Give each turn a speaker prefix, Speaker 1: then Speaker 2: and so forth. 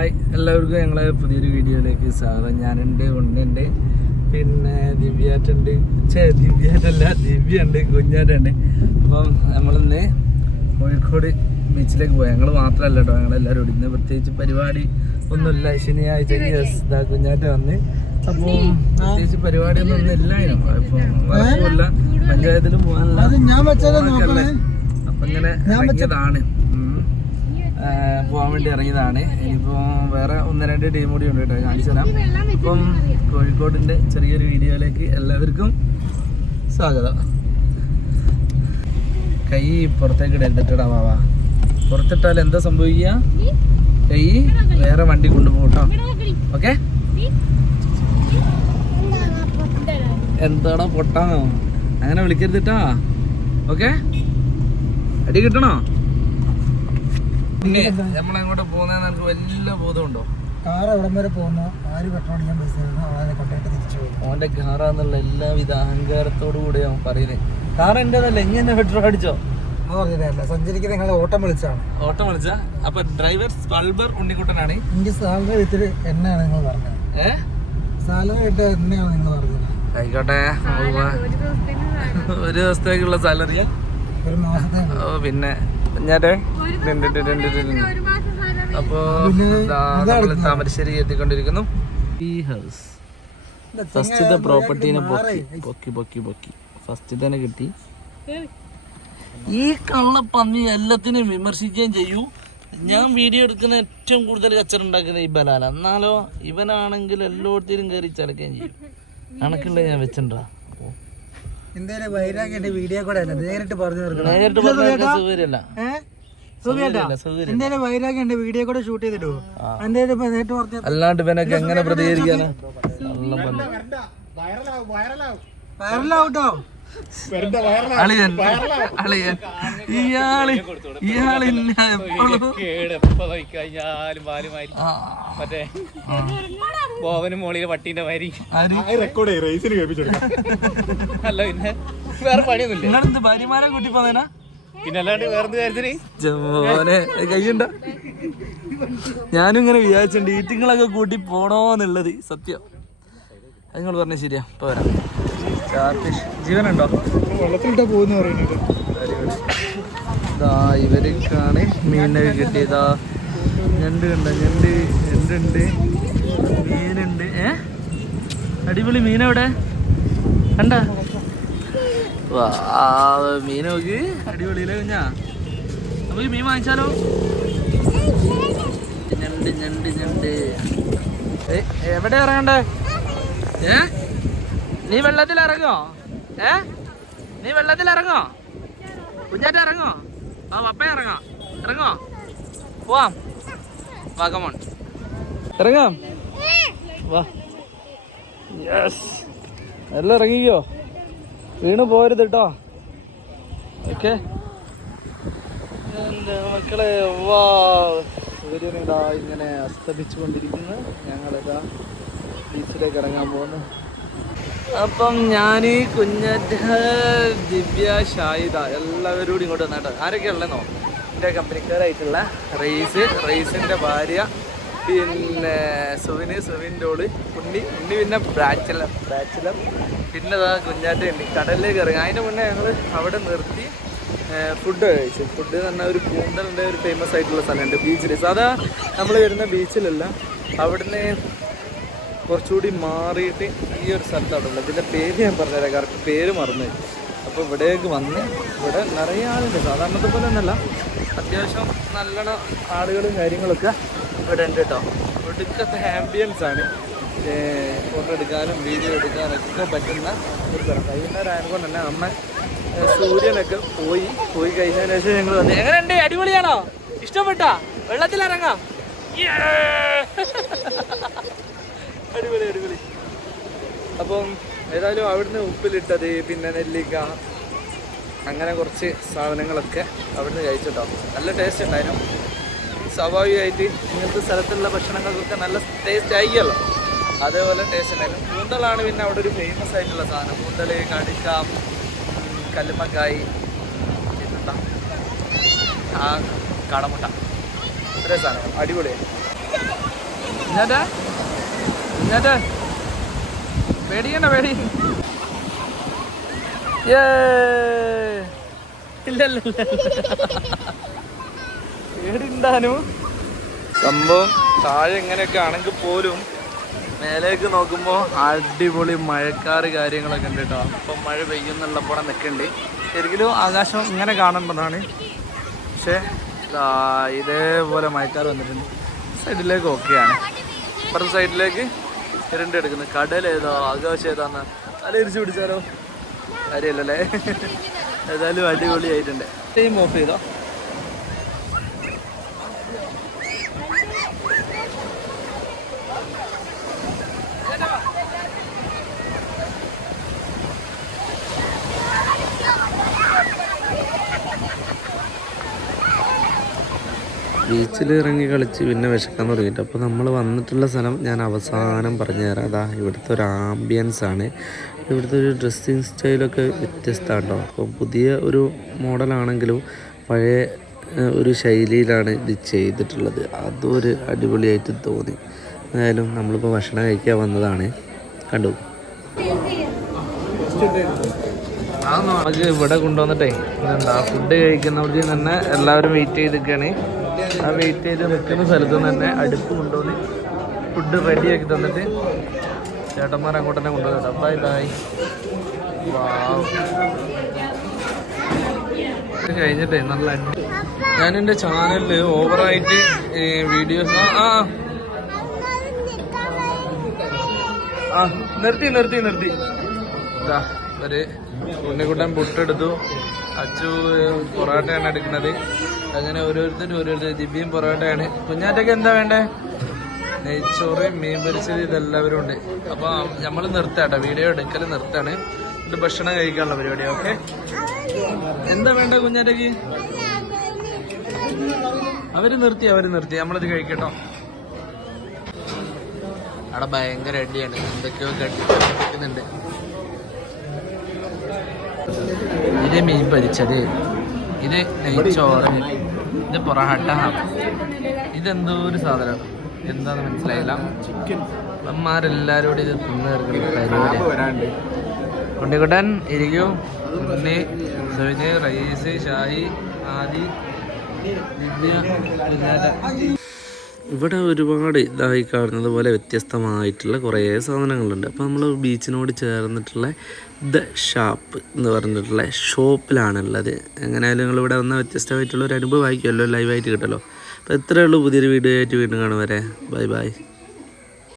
Speaker 1: Hi എല്ലാവർക്കും ഞങ്ങളെ പുതിയൊരു വീഡിയോയിലേക്ക് സ്വാഗതം. ഞാനുണ്ട് ഉണ്ണുണ്ട് പിന്നെ ദിവ്യാറ്റുണ്ട്. ചേ ദിവ്യാറ്റല്ല ദിവ്യ ഉണ്ട് കുഞ്ഞാറ്റുണ്ട് അപ്പം നമ്മളിന്ന് കോഴിക്കോട് ബീച്ചിലേക്ക് പോയി ഞങ്ങൾ മാത്രമല്ല കേട്ടോ. ഞങ്ങളെല്ലാവരും കൂടി ഇന്ന് പ്രത്യേകിച്ച് പരിപാടി ഒന്നുമില്ല. ശനിയാഴ്ച ഇതാ കുഞ്ഞാറ്റ വന്ന്. അപ്പോൾ പ്രത്യേകിച്ച് പരിപാടിയൊന്നും ഒന്നും ഇല്ലായിരുന്നു അപ്പം വർക്കുമില്ല. പഞ്ചായത്തിലും
Speaker 2: നോക്കണേ.
Speaker 1: അപ്പൊ ഇങ്ങനെ ഇറങ്ങിയതാണ്. ആ, വേണ്ടി ഇറങ്ങിയതാണ്. ഇനിയിപ്പോ വേറെ ഒന്ന് രണ്ട് ടീം കൂടി ഉണ്ട് കേട്ടോ കാണിച്ചു തരാം. അപ്പം കോഴിക്കോടിന്റെ ചെറിയൊരു വീഡിയോയിലേക്ക് എല്ലാവർക്കും സ്വാഗതം. കൈ പുറത്തേക്ക് ഇടേണ്ടിട്ടാ വാവാ പുറത്തിട്ടാൽ എന്താ സംഭവിക്കുക? കൈ വേറെ വണ്ടി കൊണ്ടുപോകും കേട്ടോ. ഓക്കെ? എന്താടാ പൊട്ടാന്നോ അങ്ങനെ വിളിക്കരുത് വിളിക്കരുതിട്ടാ ഓക്കെ? അടി കിട്ടണോ? നമ്മളെങ്ങോട്ട് പോകുന്നതെന്ന് എനിക്ക് വലിയ ബോധമുണ്ടോ
Speaker 2: കാർ എവിടം വരെ പോകുന്നു? ആര് പെട്രോൾ ഞാൻ പൈസ തരുന്നു അവനെ കൊണ്ടായിട്ട് തിരിച്ചു പോകും
Speaker 1: ഓന്റെ കാറാന്നുള്ള എല്ലാവിധ അഹങ്കാരത്തോടു കൂടെ അവൻ പറയുന്നത് കാർ എന്റേതല്ല? ഇങ്ങനെ പെട്രോൾ അടിച്ചോ?
Speaker 2: അത് പറഞ്ഞതല്ല സഞ്ചരിക്കുന്ന നിങ്ങളെ ഓട്ടം വിളിച്ചാണ്.
Speaker 1: ഓട്ടം വിളിച്ച? അപ്പൊ ഡ്രൈവർ സ്പൾബർ ഉണ്ണിക്കുട്ടനാണ്.
Speaker 2: എനിക്ക് സാലറി വിത്തിട്ട് എന്നെയാണ് നിങ്ങൾ പറഞ്ഞത്.
Speaker 1: ഏ?
Speaker 2: സാലറി ഇട്ട് എന്നെയാണ് നിങ്ങൾ പറഞ്ഞത്.
Speaker 1: ആയിക്കോട്ടെ ഒരു ദിവസത്തേക്കുള്ള സാലറിയാ
Speaker 2: ഒരു മാസത്തെ
Speaker 1: പിന്നെ ഞാറ്റേ അപ്പോ നമ്മൾ താമരശ്ശേരി എത്തിക്കൊണ്ടിരിക്കുന്നു. ഈ ഹൗസ്. ഫസ്റ്റത്തെ പ്രോപ്പർട്ടീനെ പൊക്കി പൊക്കി പൊക്കി പൊക്കി. ഫസ്റ്റ് തന്നെ കിട്ടി. ഈ കള്ളപ്പന്നി എല്ലാത്തിനും വിമർശിക്കുകയും ചെയ്യൂ. ഞാൻ വീഡിയോ എടുക്കുന്ന ഏറ്റവും കൂടുതൽ കച്ചറ ഉണ്ടാക്കുന്ന ഈ ബലാല. എന്നാലോ ഇവനാണെങ്കിൽ എല്ലായിടത്തിലും കയറി ചലക്കുകയും ചെയ്യും. കണക്കുള്ള ഞാൻ വെച്ചിട്ടുണ്ടാ?
Speaker 2: എന്തേലും വൈരാഗ്യന്റെ വീഡിയോ കൂടെ അല്ല? നേരിട്ട് പറഞ്ഞു തീർക്കണം. വൈരാഗ്യന്റെ വീഡിയോ കൂടെ ഷൂട്ട് ചെയ്തിട്ടു? എന്തേലും ഇപ്പൊ നേരിട്ട് പറഞ്ഞു
Speaker 1: അല്ലാണ്ട് ഇവനൊക്കെ എങ്ങനെ പ്രതികരിക്കാനാ? വൈറലാവും വൈറലാവും.
Speaker 2: വൈറലാവട്ടോ
Speaker 1: അളിയൻ. അളിയൻ.
Speaker 3: ഇയാൾ
Speaker 1: ഇയാൾ
Speaker 3: മറ്റേ ബോവനും മോളിലെ പട്ടീന്റെ മാതിരി.
Speaker 1: ആര്?
Speaker 3: അല്ല പിന്നെ വേറെ പണിയൊന്നുമില്ല?
Speaker 1: നിങ്ങളെന്ത് ഭാര്യമാരെ കൂട്ടി പോന്നേനാ
Speaker 3: പിന്നെ അല്ലാണ്ട് വേറെന്ത് കാര്യത്തിന്
Speaker 1: ജമോനെ കയ്യുണ്ട ഞാനും ഇങ്ങനെ വിചാരിച്ചിട്ടുണ്ട് ഈറ്റിങ്ങളൊക്കെ കൂട്ടി പോണോന്നുള്ളത് സത്യം. അത് നിങ്ങൾ പറഞ്ഞ ശരിയാ. ഇപ്പൊ വരാം. സ്റ്റാർഫിഷ് ജീവനുണ്ടോ?
Speaker 2: വെള്ളത്തിലിട്ടാ പോകുന്നു പറയുന്നത്.
Speaker 1: ഇതാ ഇവർക്കാണ് മീനൊക്കെ കിട്ടിയതാ. ഞണ്ട് കണ്ട? ഞണ്ട് ഞണ്ടുണ്ട്. മീനുണ്ട്. ഏ? അടിപൊളി മീൻ എവിടെ? കണ്ട? വാ മീൻ നോക്ക്. അടിപൊളിയിലെ കുഞ്ഞാ? നമുക്ക് മീൻ വാങ്ങിച്ചാലോ? ഞണ്ട് ഞണ്ട് ഞണ്ട്. എവിടെ ഇറങ്ങണ്ടേ? ഏ? നീ വെള്ളത്തിൽ ഇറങ്ങോ ഏ? നീ വെള്ളത്തിൽ ഇറങ്ങോ കുഞ്ഞാറ്റ ഇറങ്ങോ? ആ പപ്പ ഇറങ്ങോ. ഇറങ്ങോ? പോവാം. വാ കമോൺ ഇറങ്ങാം. വാ. യെസ് എല്ലാം ഇറങ്ങിക്കോ? വീണ് പോരുത് കേട്ടോ ഓക്കെ. എന്റെ മക്കളെ വാ. സൂര്യനിടാ ഇങ്ങനെ അസ്തമിച്ചു കൊണ്ടിരിക്കുന്നു ഞങ്ങളിതാ ബീച്ചിലേക്ക് ഇറങ്ങാൻ പോകുന്നു. അപ്പം ഞാൻ കുഞ്ഞറ്റ ദിവ്യ ഷായിദ എല്ലാവരും കൂടി ഇങ്ങോട്ട് വന്നിട്ട്. ആരൊക്കെ ഉള്ളതെന്നോ? എന്റെ കമ്പനിക്കാരായിട്ടുള്ള റെയ്സ് റെയ്സിന്റെ ഭാര്യ പിന്നെ സുവിന് സുവിന്റെ ഓൾ ഉണ്ണി ഉണ്ണി പിന്നെ ബാച്ചലർ ബാച്ചലർ പിന്നെ അതാ കുഞ്ഞാറ്റ ഉണ്ട്. കടലിലേക്ക് ഇറങ്ങി. അതിന്റെ മുന്നേ ഞങ്ങൾ അവിടെ നിർത്തി ഫുഡ് കഴിച്ചു. ഫുഡ് എന്ന് പറഞ്ഞാൽ ഒരു കൂന്തലിന്റെ ഒരു ഫേമസ് ആയിട്ടുള്ള സ്ഥലമുണ്ട്. ബീച്ചിൽ സാധാ നമ്മൾ വരുന്ന ബീച്ചിലല്ല അവിടുന്ന് കുറച്ചുകൂടി മാറിയിട്ട് ഈ ഒരു സ്ഥലത്താണ് ഉള്ളത്. ഇതിന്റെ പേര് ഞാൻ പറഞ്ഞുതരാം കറക്റ്റ് പേര് മറന്നു അപ്പോൾ ഇവിടേക്ക് വന്ന് ഇവിടെ നിറയെ ആളുണ്ട്. സാധാരണത്തെ പോലെ ഒന്നല്ല അത്യാവശ്യം നല്ലോണം ആളുകളും കാര്യങ്ങളൊക്കെ ഇവിടെ ഉണ്ട് കേട്ടോ. ഒടുക്കത്തെ ആംബിയൻസ് ആണ്. ഫോട്ടോ എടുക്കാനും വീഡിയോ എടുക്കാനൊക്കെ പറ്റുന്ന ഒരു സ്ഥലം. വൈകുന്നേരം തന്നെ അമ്മ സൂര്യനൊക്കെ പോയി. പോയി കഴിഞ്ഞതിന് ശേഷം ഞങ്ങൾ വന്നു എങ്ങനെയുണ്ട്? അടിപൊളിയാണോ? ഇഷ്ടപ്പെട്ടാ? വെള്ളത്തിലിറങ്ങാം? അടിപൊളി അടിപൊളി. അപ്പം ഏതായാലും അവിടുന്ന് ഉപ്പിലിട്ടത് പിന്നെ നെല്ലിക്ക അങ്ങനെ കുറച്ച് സാധനങ്ങളൊക്കെ അവിടുന്ന് കഴിച്ചിട്ടോ. നല്ല ടേസ്റ്റ് ഉണ്ടായിരുന്നു. സ്വാഭാവികമായിട്ട് ഇങ്ങനത്തെ സ്ഥലത്തുള്ള ഭക്ഷണങ്ങൾക്കൊക്കെ നല്ല ടേസ്റ്റ് ആയിക്കല്ലോ. അതേപോലെ ടേസ്റ്റ് ഉണ്ടായിരുന്നു. കൂന്തളാണ് പിന്നെ അവിടെ ഒരു ഫേമസ് ആയിട്ടുള്ള സാധനം. കൂന്തൽ കടിക്ക കല്ലുമക്കായി പിന്നെന്താ? ആ കടമുട്ട. ഇത്രയും സാധനം. അടിപൊളിയായി. കുഞ്ഞാറ്റാ കുഞ്ഞാറ്റാ പേടിക്കണ്ട പേടി. ഏ ഇല്ല ഇല്ല ഇല്ല പേടിണ്ടാനു. സംഭവം താഴെ ഇങ്ങനെയൊക്കെ ആണെങ്കിൽ പോലും മേലേക്ക് നോക്കുമ്പോൾ അടിപൊളി മഴക്കാറ് കാര്യങ്ങളൊക്കെ ഉണ്ട് കേട്ടോ അപ്പം മഴ പെയ്യുന്നുള്ളപ്പോൾ നിൽക്കുന്നുണ്ട് ശരിക്കും ആകാശം ഇങ്ങനെ കാണേണ്ടതാണ് പക്ഷേ ഇതേപോലെ മഴക്കാർ വന്നിട്ടുണ്ട്. സൈഡിലേക്ക് ഓക്കെയാണ് ഇപ്പുറത്തെ സൈഡിലേക്ക് ഇരുണ്ട് എടുക്കുന്നത് കടൽ ഏതോ? ആകാശം ഏതാന്ന്? ഇരിച്ചു പിടിച്ചാലോ? കാര്യമല്ലല്ലേ? ഏതായാലും അടിപൊളിയായിട്ടുണ്ട്. ടൈം ഓഫ് ചെയ്തോ?
Speaker 4: ബീച്ചിൽ ഇറങ്ങി കളിച്ച് പിന്നെ വിശക്കാൻ തുടങ്ങിയിട്ട്. അപ്പോൾ നമ്മൾ വന്നിട്ടുള്ള സ്ഥലം ഞാൻ അവസാനം പറഞ്ഞു തരാം. അതാ ഇവിടുത്തെ ഒരു ആംബിയൻസ് ആണ്. ഇവിടുത്തെ ഒരു ഡ്രസ്സിങ് സ്റ്റൈലൊക്കെ വ്യത്യസ്തമാണ് അപ്പോൾ പുതിയ ഒരു മോഡലാണെങ്കിലും പഴയ ഒരു ശൈലിയിലാണ് ഇത് ചെയ്തിട്ടുള്ളത്. അതും ഒരു അടിപൊളിയായിട്ട് തോന്നി. എന്തായാലും നമ്മളിപ്പോൾ ഭക്ഷണം കഴിക്കാൻ വന്നതാണ്. കണ്ടു.
Speaker 1: ഇവിടെ കൊണ്ടുവന്നിട്ടേ ഫുഡ് കഴിക്കുന്നവർക്ക് തന്നെ എല്ലാവരും വെയിറ്റ് ചെയ്തിരിക്കുകയാണ്. ആ വെയിറ്റ് ചെയ്ത് നിൽക്കുന്ന സ്ഥലത്ത് തന്നെ അടുപ്പ് കൊണ്ടുവന്ന് ഫുഡ് റെഡിയാക്കി തന്നിട്ട് ചേട്ടന്മാർ അങ്ങോട്ട് തന്നെ കൊണ്ടുവന്നിട്ട് ബൈ ബായ് ഇത് കഴിഞ്ഞിട്ടേ നല്ല ഞാൻ എന്റെ ചാനലിൽ ഓവറായിട്ട് വീഡിയോസ് ആ ആ. നിർത്തി നിർത്തി നിർത്തി. ഒരു ഉണ്ണിക്കുട്ടൻ പുട്ടെടുത്തു. അച്ചു പൊറോട്ടയാണ് എടുക്കുന്നത്. അങ്ങനെ ഓരോരുത്തരും ഓരോരുത്തരും ജിബിയും പൊറോട്ടയാണ്. കുഞ്ഞാറ്റൊക്കെ എന്താ വേണ്ടേ? നെയ്ച്ചോറ് മീൻ പൊരിച്ചത് ഇതെല്ലാവരും ഉണ്ട്. അപ്പൊ നമ്മൾ നിർത്താട്ടോ വീഡിയോ എടുക്കൽ നിർത്താണ്. എന്നിട്ട് ഭക്ഷണം കഴിക്കാനുള്ള പരിപാടി ഓക്കെ? എന്താ വേണ്ട കുഞ്ഞാറ്റയ്ക്ക്? അവർ നിർത്തി അവർ നിർത്തി. നമ്മളിത് കഴിക്കട്ടോ. അവിടെ ഭയങ്കര അടിയാണ്. എന്തൊക്കെയോ കഴിക്കുന്നുണ്ട് ഇത് മീൻ പൊരിച്ചത്. ഇത് നെയ്ച്ചോറ് ഇത് പൊറോട്ട. ഇതെന്തോ ഒരു സാധനം. എന്താന്ന് മനസ്സിലായില്ല. അമ്മമാരെല്ലാരോടും കൂടി ഇത് തിന്ന് തീർക്കുന്ന പരിപാടി ഇരിക്കൂ. ഉണ്ണി സുവിന് റൈസ് ഷായി ആദി ദിവ്യ
Speaker 4: ഇവിടെ ഒരുപാട് ഇതായി കാണുന്നത് പോലെ വ്യത്യസ്തമായിട്ടുള്ള കുറേ സാധനങ്ങളുണ്ട്. അപ്പോൾ നമ്മൾ ബീച്ചിനോട് ചേർന്നിട്ടുള്ള ദ ഷാപ്പ് എന്ന് പറഞ്ഞിട്ടുള്ള ഷോപ്പിലാണുള്ളത്. എങ്ങനെയായാലും നിങ്ങൾ ഇവിടെ വന്നാൽ വ്യത്യസ്തമായിട്ടുള്ള ഒരു അനുഭവമായിരിക്കുമല്ലോ ലൈവായിട്ട് കിട്ടല്ലോ അപ്പോൾ ഇത്രയേ ഉള്ളൂ. പുതിയൊരു വീഡിയോ ആയിട്ട് വീണ്ടും കാണും വരെ. Bye bye.